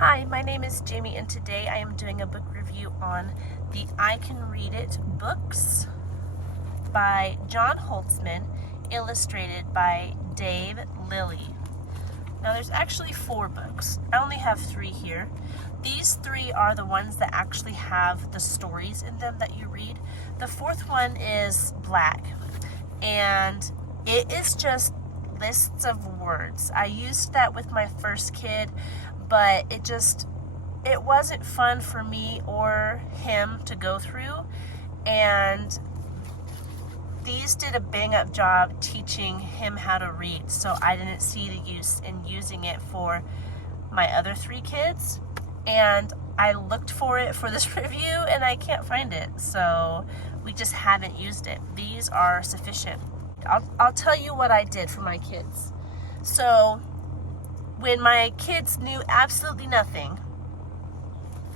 Hi, my name is Jamie, and today I am doing a book review on the I Can Read It books by John Holzmann, illustrated by Dave Lilly. Now there's actually 4 books. I only have 3 here. These 3 are the ones that actually have the stories in them that you read. The 4th one is black, and it is just lists of words. I used that with my first kid, but it wasn't fun for me or him to go through, and these did a bang-up job teaching him how to read, so I didn't see the use in using it for my other 3 kids, and I looked for it for this review and I can't find it, so we just haven't used it. These are sufficient. I'll tell you what I did for my kids. So when my kids knew absolutely nothing,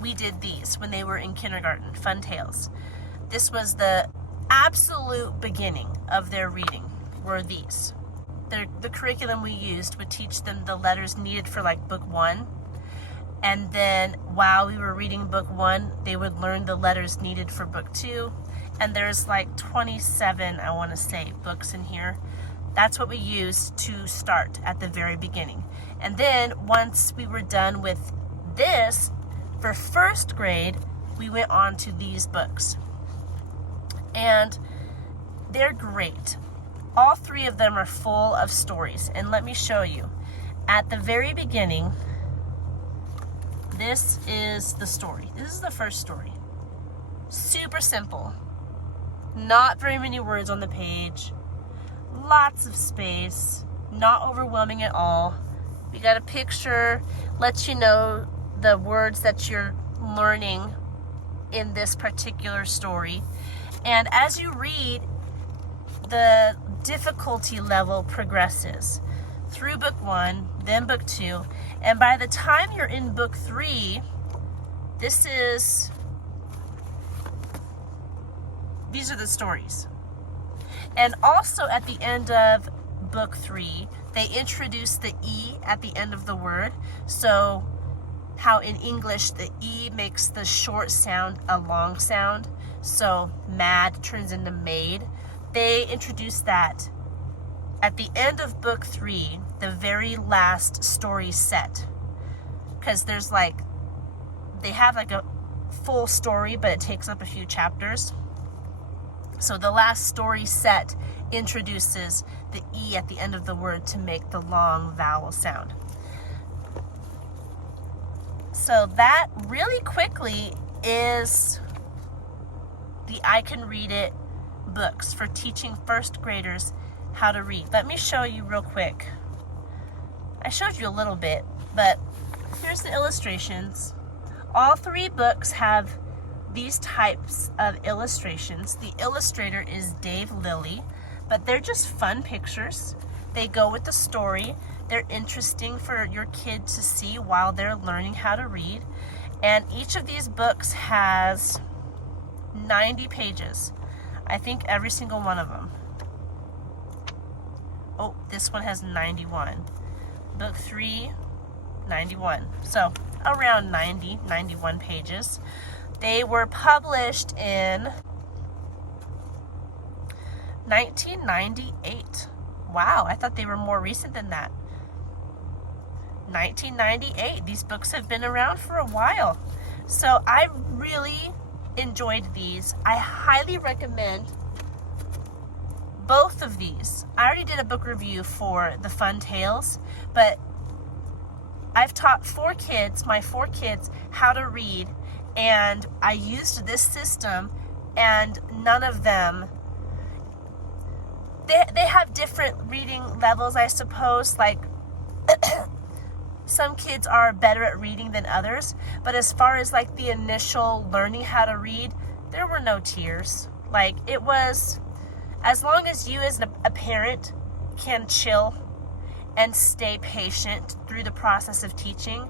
we did these when they were in kindergarten, Fun Tales. This was the absolute beginning of their reading, were these. The curriculum we used would teach them the letters needed for like book 1. And then while we were reading book 1, they would learn the letters needed for book 2. And there's like 27, I want to say, books in here. That's what we used to start at the very beginning. And then once we were done with this, for first grade, we went on to these books. And they're great. All 3 of them are full of stories. And let me show you. At the very beginning, this is the story. This is the first story. Super simple. Not very many words on the page. Lots of space. Not overwhelming at all. We got a picture, lets you know the words that you're learning in this particular story. And as you read, the difficulty level progresses through book 1, then book 2, and by the time you're in book 3, these are the stories. And also at the end of book 3, they introduce the E at the end of the word. So how in English the E makes the short sound a long sound. So mad turns into made. They introduce that at the end of book 3, the very last story set. Because there's they have like a full story, but it takes up a few chapters. So the last story set introduces the E at the end of the word to make the long vowel sound. So that really quickly is the I Can Read It books for teaching first graders how to read. Let me show you real quick. I showed you a little bit, but here's the illustrations. All 3 books have these types of illustrations. The illustrator is Dave Lilly, but they're just fun pictures. They go with the story. They're interesting for your kid to see while they're learning how to read. And each of these books has 90 pages. I think every single one of them. Oh, this one has 91. Book 3, 91. So around 90, 91 pages. They were published in 1998. Wow, I thought they were more recent than that. 1998. These books have been around for a while. So I really enjoyed these. I highly recommend both of these. I already did a book review for the Fun Tales, but I've taught 4 kids, my 4 kids, how to read, and I used this system, and none of them, they have different reading levels, I suppose. Like some kids are better at reading than others, but as far as like the initial learning how to read, there were no tears. Like, it was, as long as you as a parent can chill and stay patient through the process of teaching,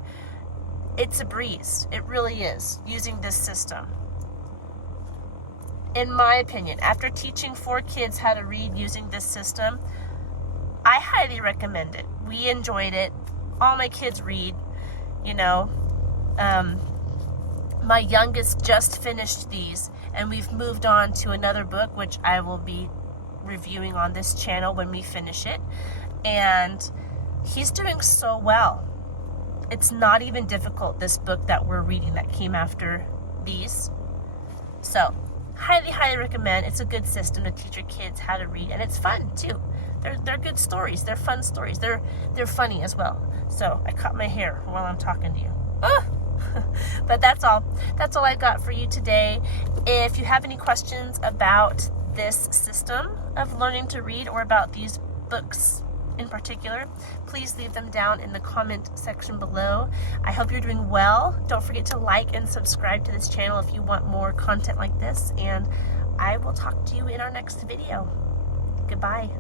it's a breeze. It really is, using this system. In my opinion, after teaching 4 kids how to read using this system, I highly recommend it. We enjoyed it. All my kids read, you know. My youngest just finished these, and we've moved on to another book, which I will be reviewing on this channel when we finish it. And he's doing so well. It's not even difficult, this book that we're reading that came after these. So, highly, highly recommend. It's a good system to teach your kids how to read, and it's fun too. They're good stories. They're fun stories. They're funny as well. So, I cut my hair while I'm talking to you. Ah! But that's all I got for you today. If you have any questions about this system of learning to read, or about these books in particular, please leave them down in the comment section below. I hope you're doing well. Don't forget to like and subscribe to this channel if you want more content like this, and I will talk to you in our next video. Goodbye.